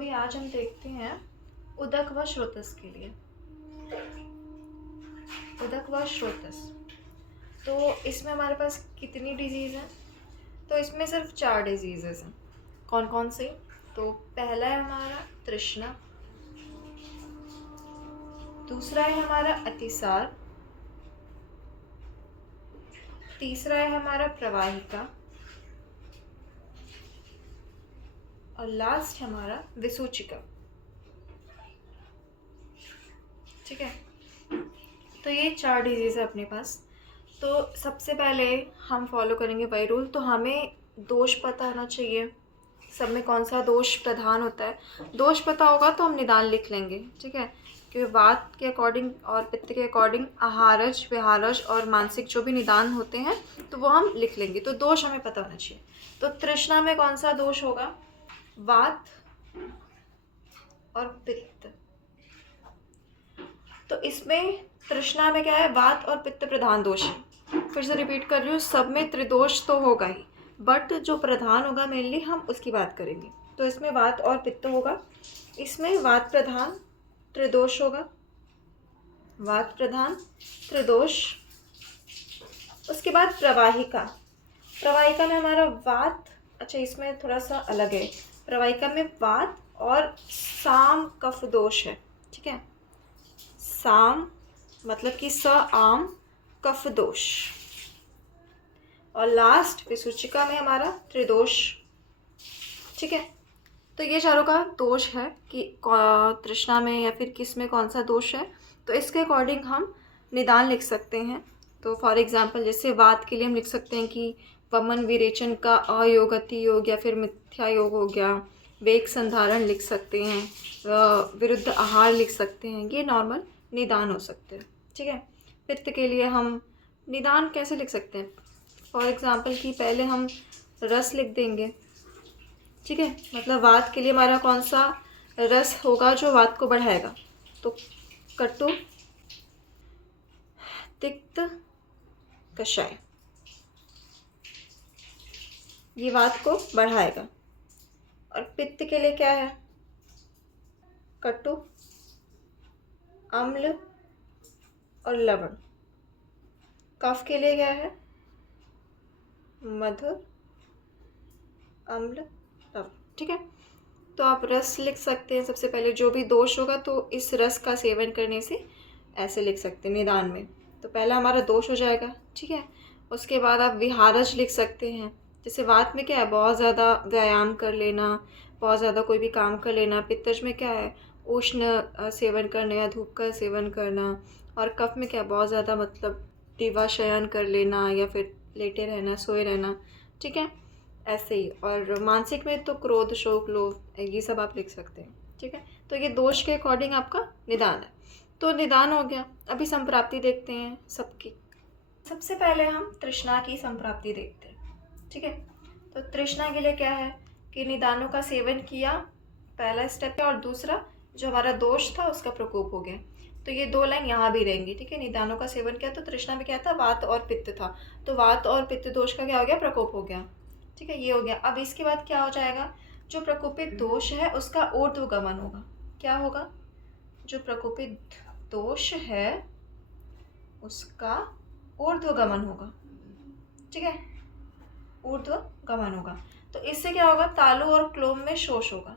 अभी आज हम देखते हैं उदक व श्रोतस के लिए। उदक व श्रोतस, तो इसमें हमारे पास कितनी डिजीज़ हैं? तो इसमें सिर्फ 4 डिजीज़ेज़ हैं। कौन कौन से? तो पहला है हमारा तृष्णा, दूसरा है हमारा अतिसार, तीसरा है हमारा प्रवाहिका और लास्ट हमारा विसूचिका। ठीक है, तो ये 4 डिजीज़ है अपने पास। तो सबसे पहले हम फॉलो करेंगे वही रूल। तो हमें दोष पता होना चाहिए, सब में कौन सा दोष प्रधान होता है। दोष पता होगा तो हम निदान लिख लेंगे। ठीक है, क्योंकि वात के अकॉर्डिंग और पित्त के अकॉर्डिंग आहारज, विहारज और मानसिक जो भी निदान होते हैं तो वो हम लिख लेंगे। तो दोष हमें पता होना चाहिए। तो तृष्णा में कौन सा दोष होगा? वात और पित्त। तो इसमें तृष्णा में क्या है? वात और पित्त प्रधान दोष है। फिर से रिपीट कर रही हूँ, सब में त्रिदोष तो होगा ही, बट जो प्रधान होगा मेनली हम उसकी बात करेंगे। तो इसमें वात और पित्त होगा। इसमें वात प्रधान त्रिदोष होगा, वात प्रधान त्रिदोष। उसके बाद प्रवाहिका। प्रवाहिका में हमारा वात, अच्छा इसमें थोड़ा सा अलग है। प्रवाहिका में वात और साम कफ दोष है। ठीक है, साम मतलब कि स आम कफ दोष। और लास्ट विसूचिका में हमारा त्रिदोष। ठीक है, तो ये चारों का दोष है कि तृष्णा में या फिर किस में कौन सा दोष है। तो इसके अकॉर्डिंग हम निदान लिख सकते हैं। तो फॉर एग्जांपल जैसे वात के लिए हम लिख सकते हैं कि वमन विरेचन का अयोग, अति योग या फिर मिथ्या योग हो गया। वेग संधारण लिख सकते हैं, विरुद्ध आहार लिख सकते हैं। ये नॉर्मल निदान हो सकते हैं। ठीक है, पित्त के लिए हम निदान कैसे लिख सकते हैं? फॉर एग्जांपल कि पहले हम रस लिख देंगे। ठीक है, मतलब वात के लिए हमारा कौन सा रस होगा जो वात को बढ़ाएगा? तो कटु, तिक्त, कषाय, ये वात को बढ़ाएगा। और पित्त के लिए क्या है? कटु, अम्ल और लवण। कफ के लिए क्या है? मधुर, अम्ल, लवण। ठीक है, तो आप रस लिख सकते हैं। सबसे पहले जो भी दोष होगा तो इस रस का सेवन करने से ऐसे लिख सकते हैं निदान में। तो पहला हमारा दोष हो जाएगा। ठीक है, उसके बाद आप विहारज लिख सकते हैं। जैसे वात में क्या है? बहुत ज़्यादा व्यायाम कर लेना, बहुत ज़्यादा कोई भी काम कर लेना। पित्तज में क्या है? उष्ण सेवन करना या धूप का सेवन करना। और कफ में क्या? बहुत ज़्यादा मतलब दिवाशयन कर लेना या फिर लेटे रहना, सोए रहना। ठीक है, ऐसे ही। और मानसिक में तो क्रोध, शोक, लोभ, ये सब आप लिख सकते हैं। ठीक है, तो ये दोष के अकॉर्डिंग आपका निदान है। तो निदान हो गया। अभी संप्राप्ति देखते हैं सबकी। सबसे पहले हम तृष्णा की संप्राप्ति देखते हैं। ठीक है, तो तृष्णा के लिए क्या है कि निदानों का सेवन किया, पहला स्टेप है। और दूसरा जो हमारा दोष था उसका प्रकोप हो गया। तो ये 2 लाइन यहाँ भी रहेंगी। ठीक है, निदानों का सेवन किया तो तृष्णा में क्या था? वात और पित्त था। तो वात और पित्त दोष का क्या हो गया? प्रकोप हो गया। ठीक है, ये हो गया। अब इसके बाद क्या हो जाएगा? जो प्रकोपित दोष है उसका ऊर्ध्वगमन होगा। क्या होगा? जो प्रकोपित दोष है उसका ऊर्ध्वगमन होगा। ठीक है, ऊर्ध्वगमन होगा। तो इससे क्या होगा? तालु और क्लोम में शोष होगा।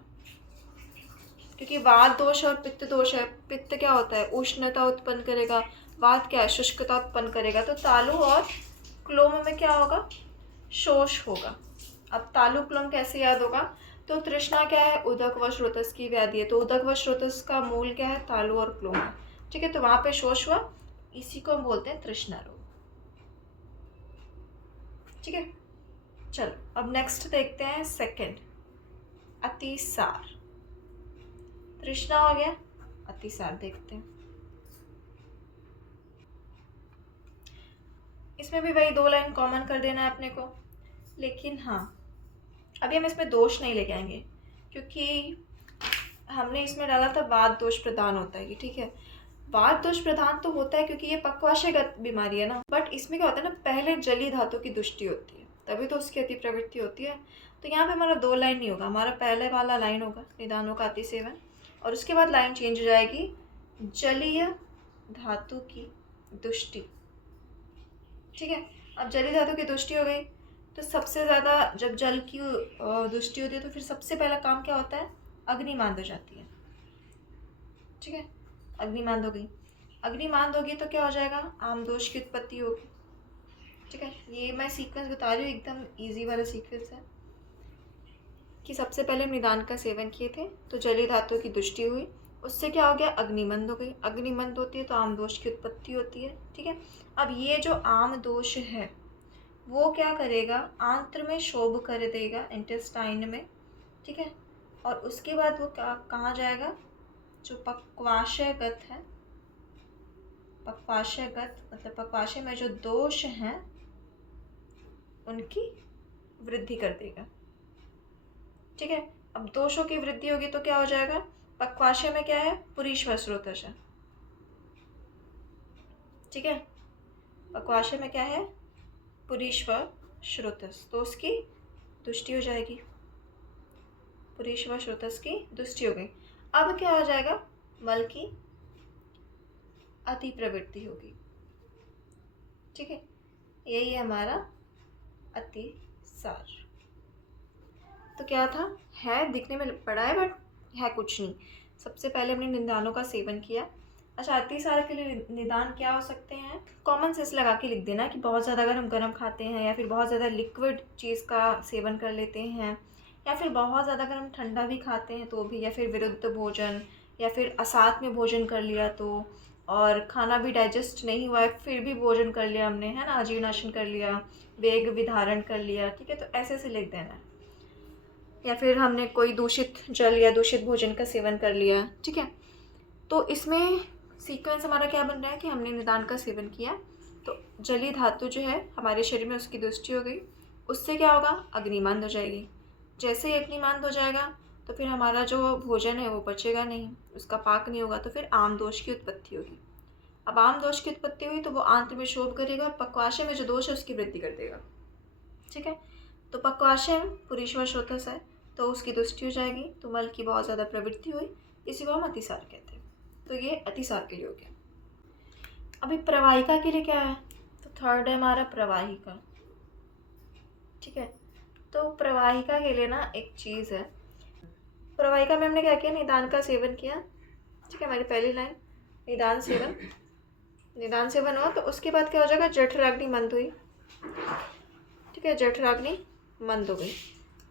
क्योंकि वात दोष और पित्त दोष है। पित्त क्या होता है? उष्णता उत्पन्न करेगा। वात क्या है? शुष्कता उत्पन्न करेगा। तो तालु और क्लोम में क्या होगा? शोष होगा। अब तालु क्लोम कैसे याद होगा? तो तृष्णा क्या है? उदक व श्रोतस की व्याधि है। तो उदक व श्रोतस का मूल क्या है? तालु और क्लोम है। ठीक है, तो वहां पे शोष हुआ, इसी को हम बोलते हैं तृष्णा रोग। ठीक है, चलो अब नेक्स्ट देखते हैं सेकंड, अतिसार। तृष्णा हो गया, अतिसार देखते हैं। इसमें भी वही 2 लाइन कॉमन कर देना है अपने को। लेकिन हाँ, अभी हम इसमें दोष नहीं लेके आएंगे क्योंकि हमने इसमें डाला था वात दोष प्रधान होता है। ठीक है, वात दोष प्रधान तो होता है क्योंकि ये पक्वाशयगत बीमारी है ना। बट इसमें क्या होता है ना, पहले जली धातु की दुष्टि होती है, तभी तो उसकी अति प्रवृत्ति होती है। तो यहाँ पे हमारा 2 लाइन नहीं होगा, हमारा पहले वाला लाइन होगा निदानों का अति सेवन, और उसके बाद लाइन चेंज हो जाएगी जलीय धातु की दुष्टि। ठीक है, अब जलीय धातु की दुष्टि हो गई, तो सबसे ज़्यादा जब जल की दुष्टि होती है तो फिर सबसे पहला काम क्या होता है, अग्निमांद हो जाती है। ठीक है, अग्निमांद हो गई, अग्निमांद होगी तो क्या हो जाएगा, आमदोष की उत्पत्ति होगी। ठीक है, ये मैं सीक्वेंस बता रही हूँ, एकदम इजी वाला सीक्वेंस है कि सबसे पहले निदान का सेवन किए थे तो जलीय धातु की दुष्टि हुई, उससे क्या हो गया, अग्निमंद हो गई, अग्निमंद होती है तो आम दोष की उत्पत्ति होती है। ठीक है, अब ये जो आम दोष है वो क्या करेगा, आंत्र में शोभ कर देगा, इंटेस्टाइन में। ठीक है, और उसके बाद वो कहाँ जाएगा, जो पक्वाशयगत है, पक्वाशयगत मतलब पक्वाशय में जो दोष हैं उनकी वृद्धि कर देगा। ठीक है, अब दोषों की वृद्धि होगी तो क्या हो जाएगा, पक्वाशय में क्या है, पुरीश्वर स्रोतश है। ठीक है, पक्वाशय में क्या है, पुरीश्वर श्रोतस, तो उसकी दुष्टि हो जाएगी, पुरीश्वर श्रोतस की दुष्टि हो गई। अब क्या हो जाएगा, मल की अति प्रवृत्ति होगी। ठीक है, यही है हमारा अतिसार। तो क्या था, है दिखने में बड़ा है बट है कुछ नहीं। सबसे पहले हमने निदानों का सेवन किया। अच्छा, अतिसार के लिए निदान क्या हो सकते हैं, कॉमन सेंस लगा के लिख देना कि बहुत ज़्यादा अगर हम गर्म खाते हैं या फिर बहुत ज़्यादा लिक्विड चीज़ का सेवन कर लेते हैं या फिर बहुत ज़्यादा अगर हम ठंडा भी खाते हैं तो भी, या फिर विरुद्ध भोजन या फिर असात में भोजन कर लिया तो, और खाना भी डाइजेस्ट नहीं हुआ है फिर भी भोजन कर लिया हमने, है ना, अजीर्णाशन कर लिया, वेग विधारण कर लिया। ठीक है, तो ऐसे से लिख देना है। या फिर हमने कोई दूषित जल या दूषित भोजन का सेवन कर लिया। ठीक है, तो इसमें सीक्वेंस हमारा क्या बन रहा है कि हमने निदान का सेवन किया तो जलीय धातु जो है हमारे शरीर में उसकी दुष्टि हो गई, उससे क्या होगा, अग्निमांद हो जाएगी। जैसे ही अग्निमांद हो जाएगा तो फिर हमारा जो भोजन है वो पचेगा नहीं, उसका पाक नहीं होगा, तो फिर आम दोष की उत्पत्ति होगी। अब आम दोष की उत्पत्ति हुई तो वो आंत्र में शोभ करेगा और पक्वाशय में जो दोष है उसकी वृद्धि कर देगा। ठीक है, तो पक्वाशय में पुरीश्वर श्रोतस है तो उसकी दुष्टि हो जाएगी, तो मल की बहुत ज़्यादा प्रवृत्ति हुई, इसी को हम अतिसार कहते हैं। तो ये अतिसार के लिए हो गया। अभी प्रवाहिका के लिए क्या है, तो थर्ड है हमारा प्रवाहिका। ठीक है, तो प्रवाहिका के लिए ना एक चीज़ है, प्रवाहिका में हमने क्या किया, निदान का सेवन किया। ठीक है, हमारी पहली लाइन निदान सेवन, निदान सेवन हुआ तो उसके बाद क्या हो जाएगा, जठराग्नि मंद हुई। ठीक है, जठराग्नि मंद हो गई,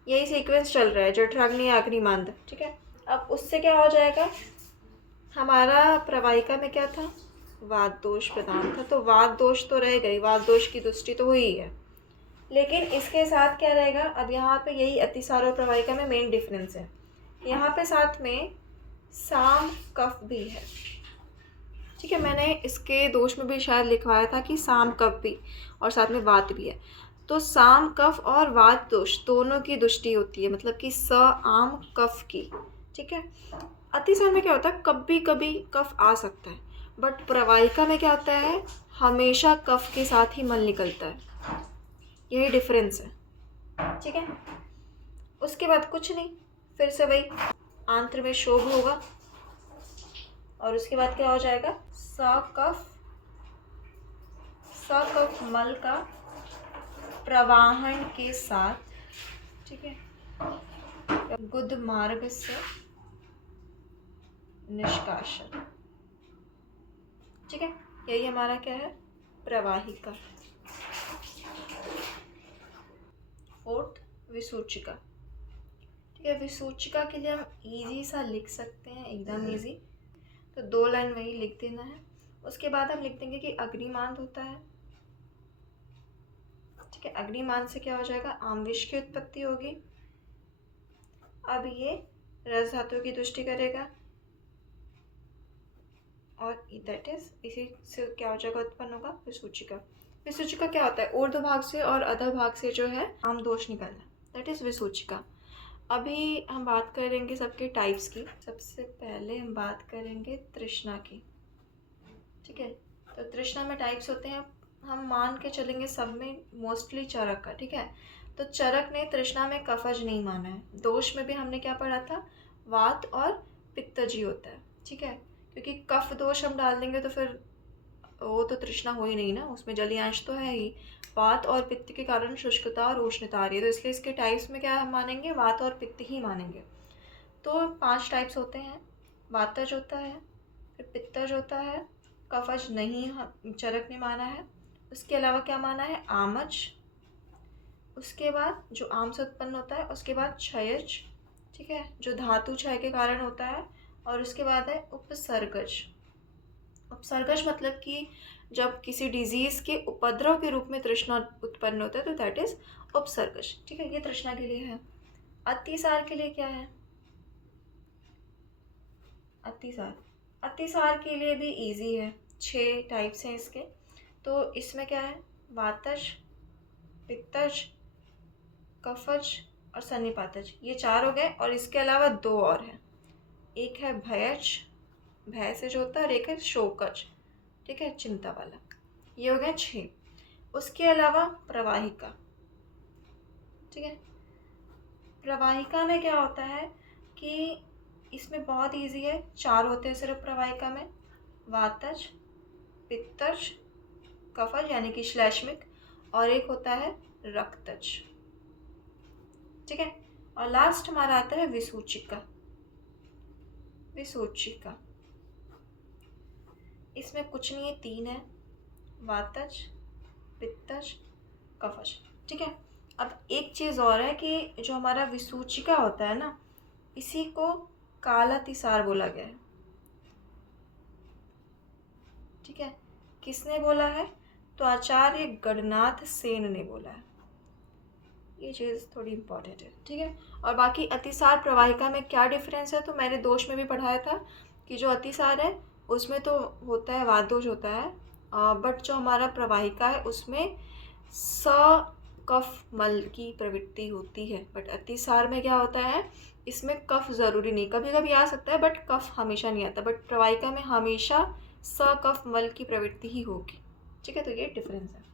यही सीक्वेंस चल रहा है, जठराग्नि अग्नि मंद। ठीक है, अब उससे क्या हो जाएगा, हमारा प्रवाहिका में क्या था, वात दोष प्रदान था, तो वात दोष तो रह गई, वात दोष की दुष्टि तो हुई है, लेकिन इसके साथ क्या रहेगा, अब यहाँ पे यही अतिसार और प्रवाहिका में मेन डिफरेंस है, यहाँ पे साथ में साम कफ भी है। ठीक है, मैंने इसके दोष में भी शायद लिखवाया था कि साम कफ भी और साथ में वात भी है, तो साम कफ और वात दोष दोनों की दुष्टि होती है, मतलब कि स आम कफ की। ठीक है, अतिसार में क्या होता है, कभी कभी कफ आ सकता है, बट प्रवाहिका में क्या होता है, हमेशा कफ के साथ ही मल निकलता है, यही डिफरेंस है। ठीक है, उसके बाद कुछ नहीं, फिर से वही आंत्र में शोभ होगा और उसके बाद क्या हो जाएगा, सकफ मल का प्रवाहन के साथ, ठीक है, गुद मार्ग से निष्कासन। ठीक है, यही हमारा क्या है, प्रवाहिका। फोर्थ, विसूचिका। ठीक है, विसूचिका के लिए हम इजी सा लिख सकते हैं, एकदम इजी, तो 2 लाइन वही लिख देना है। उसके बाद हम लिख देंगे कि अग्निमांद होता है। ठीक है, अग्निमांद से क्या हो जाएगा, आमविष की उत्पत्ति होगी। अब ये रस धातु की दुष्टि करेगा और दैट इज, इसी से क्या हो जाएगा, उत्पन्न होगा विसूचिका। विसूचिका क्या होता है, ऊर्ध्व भाग से और अधः भाग से जो है आम दोष निकलना, दैट इज विसूचिका। अभी हम बात करेंगे सबके टाइप्स की। सबसे पहले हम बात करेंगे तृष्णा की। ठीक है, तो तृष्णा में टाइप्स होते हैं, हम मान के चलेंगे सब में मोस्टली चरक का। ठीक है, तो चरक ने तृष्णा में कफज नहीं माना है। दोष में भी हमने क्या पढ़ा था, वात और पित्तज ही होता है, ठीक है, क्योंकि कफ दोष हम डाल देंगे तो फिर वो तो तृष्णा हो ही नहीं ना, उसमें जलीयांश तो है ही। वात और पित्त के कारण शुष्कता और उष्णता आ रही है, तो इसलिए इसके टाइप्स में क्या हम मानेंगे, वात और पित्त ही मानेंगे। तो 5 टाइप्स होते हैं, वातज होता है, फिर पित्तज होता है, कफज नहीं चरक ने माना है, उसके अलावा क्या माना है, आमज, उसके बाद जो आम से उत्पन्न होता है, उसके बाद क्षयज, ठीक है, जो धातु क्षय के कारण होता है, और उसके बाद है उपसर्गज। उपसर्गज मतलब कि जब किसी डिजीज़ के उपद्रव के रूप में तृष्णा उत्पन्न होता है तो दैट इज उपसर्गज, ठीक है, ये तृष्णा के लिए है। अतिसार के लिए क्या है, अतिसार, अतिसार के लिए भी इजी है, 6 टाइप्स हैं इसके। तो इसमें क्या है, वातज, पित्तज, कफज और सन्निपातज, ये 4 हो गए, और इसके अलावा 2 और हैं, एक है भयज, भय से जो होता है, और एक है शोकज, ठीक है, चिंता वाला। ये हो गए 6। उसके अलावा प्रवाहिका, ठीक है, प्रवाहिका में क्या होता है कि इसमें बहुत इजी है, 4 होते हैं सिर्फ प्रवाहिका में, वातज, पित्तज, कफज यानी कि श्लेष्मिक, और एक होता है रक्तज, ठीक है, और लास्ट हमारा आता है विसूचिका। विसूचिका इसमें कुछ नहीं है, 3 है, वातज, पित्तज, कफज, ठीक है। अब एक चीज़ और है कि जो हमारा विसूचिका होता है ना, इसी को कालातिसार बोला गया है, ठीक है। किसने बोला है, तो आचार्य गणनाथ सेन ने बोला है, ये चीज़ थोड़ी इम्पॉर्टेंट है, ठीक है। और बाकी अतिसार प्रवाहिका में क्या डिफरेंस है, तो मैंने दोष में भी पढ़ाया था कि जो अतिसार है उसमें तो होता है, वात दोष होता है, बट जो हमारा प्रवाहिका है उसमें स कफ मल की प्रवृत्ति होती है, बट अतिसार में क्या होता है, इसमें कफ ज़रूरी नहीं, कभी कभी आ सकता है बट कफ हमेशा नहीं आता, बट प्रवाहिका में हमेशा स कफ मल की प्रवृत्ति ही होगी, ठीक है, तो ये डिफरेंस है।